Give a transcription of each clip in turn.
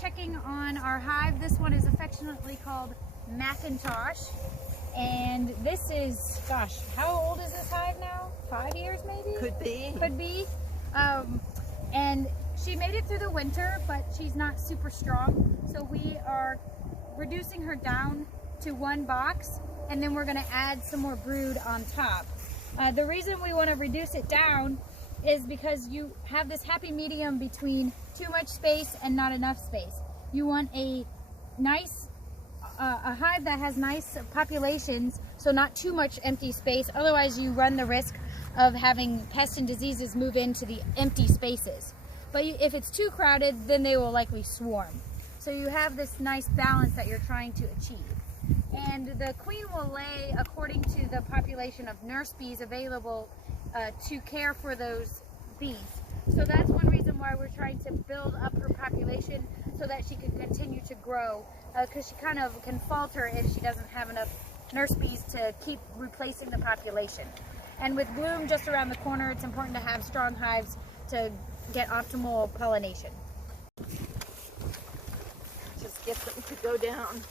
checking on our hive. This one is affectionately called Macintosh. And this is, gosh, how old is this hive now? 5 years maybe? Could be. Could be. And she made it through the winter, but she's not super strong. So we are reducing her down to 1 box, and then we're gonna add some more brood on top. The reason we wanna reduce it down is because you have this happy medium between too much space and not enough space. You want a nice, a hive that has nice populations, so not too much empty space. Otherwise you run the risk of having pests and diseases move into the empty spaces. But if it's too crowded, then they will likely swarm. So you have this nice balance that you're trying to achieve. And the queen will lay according to the population of nurse bees available to care for those bees. So that's one reason why we're trying to build up her population so that she can continue to grow, because she kind of can falter if she doesn't have enough nurse bees to keep replacing the population. And with bloom just around the corner, it's important to have strong hives to get optimal pollination. Just get them to go down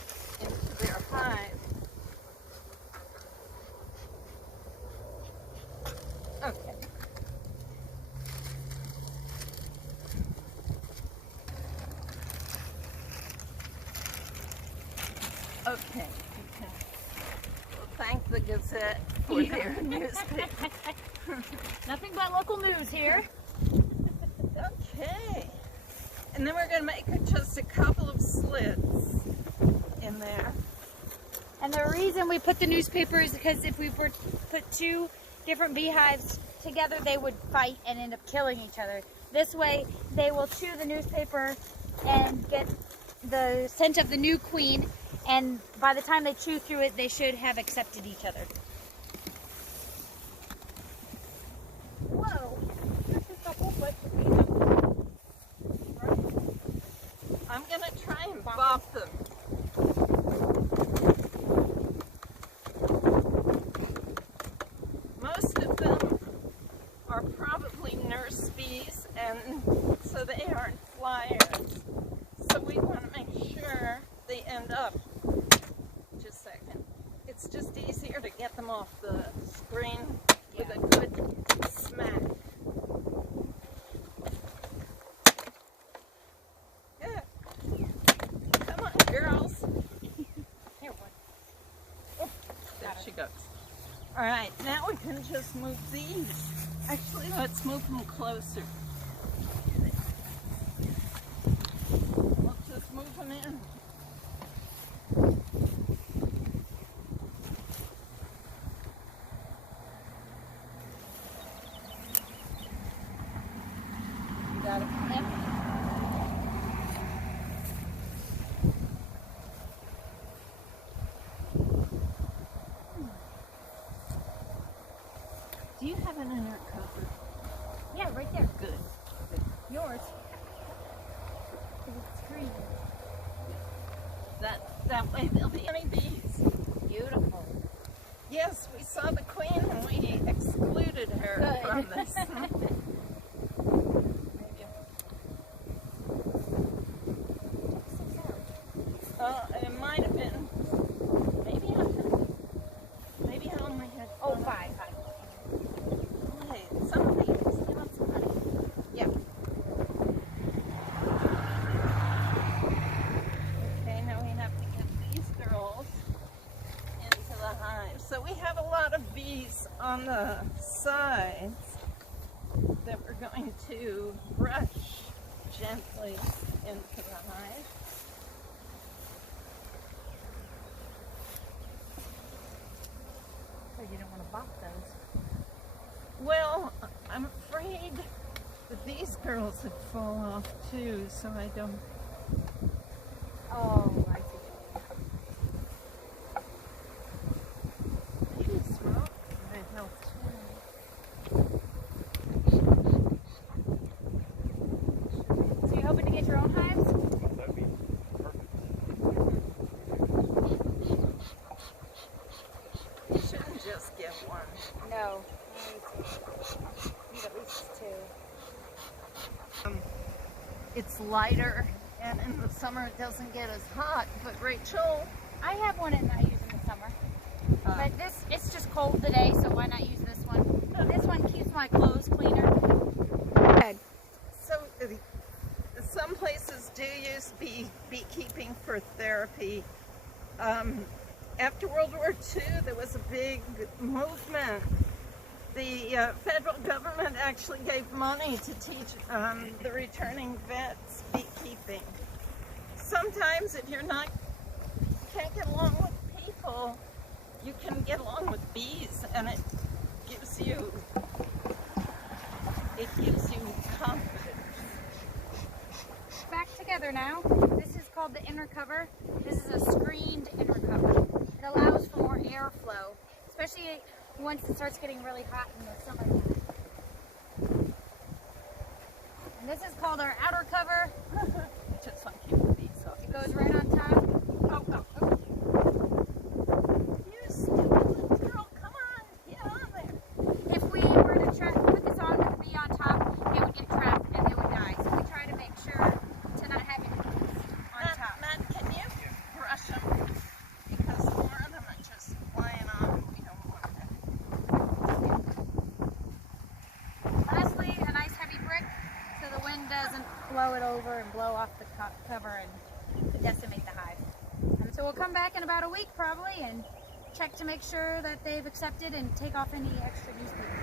into their hive. Okay. Okay. Well, thank the Gazette for their newspaper. Nothing but local news here. Okay. And then we're going to make just a couple of slits in there. And the reason we put the newspaper is because if we were to put 2 different beehives together, they would fight and end up killing each other. This way, they will chew the newspaper and get the scent of the new queen, and by the time they chew through it, they should have accepted each other. Whoa! This is the whole bunch of bees. I'm going to try and bop them. Most of them are probably nurse bees, and so they aren't flyers. So we want to make sure they end up. Just a second. It's just easier to get them off the screen with a good smack. Good. Come on, girls. Here, one. There she goes. All right, now we can just move these. Actually, let's move them closer. We'll just move them in. You got it, Pam? Do you have an inert cover? Yeah, right there. Good. Yours. It's green. That way there'll be any bees. Beautiful. Yes, we saw the queen and we excluded her from this. It might have been. Maybe I only had. Oh, 5. Hey, some of these. Yeah. Okay, now we have to get these girls into the hive. So we have a lot of bees on the sides that we're going to brush gently into the hive. So you don't want to bop those. Well, I'm afraid that these girls would fall off too, so I don't. Oh, I see. Maybe smoke might help So you're hoping to get your own hives? That'd be perfect. You shouldn't just get one. No. Need at least 2. It's lighter And in the summer it doesn't get as hot. But Rachel, I have one that I use in the summer. But this, it's just cold today, so why not use this one? This one keeps my clothes cleaner. Good. so some places do use beekeeping for therapy. After World War II, there was a big movement. The federal government actually gave money to teach the returning vets beekeeping. Sometimes if can't get along with people, you can get along with bees, and it gives you confidence. Back together now. This is called the inner cover. This is a screened inner cover. It allows for more airflow, especially once it starts getting really hot in the summertime. And this is called our outer cover. Just want to keep the bees off. It goes right on top. Oh. You stupid little girl, come on, get on there. If we were to put this on with the bee on top, it would get trapped and they would die. So we try to make sure to not have any bees on top. Matt, can you brush them? Because more of them are just flying off. We don't want that. Lastly, a nice heavy brick so the wind doesn't blow it over and blow off the cover and decimate the hive. So we'll come back in about a week probably and check to make sure that they've accepted and take off any extra newspaper.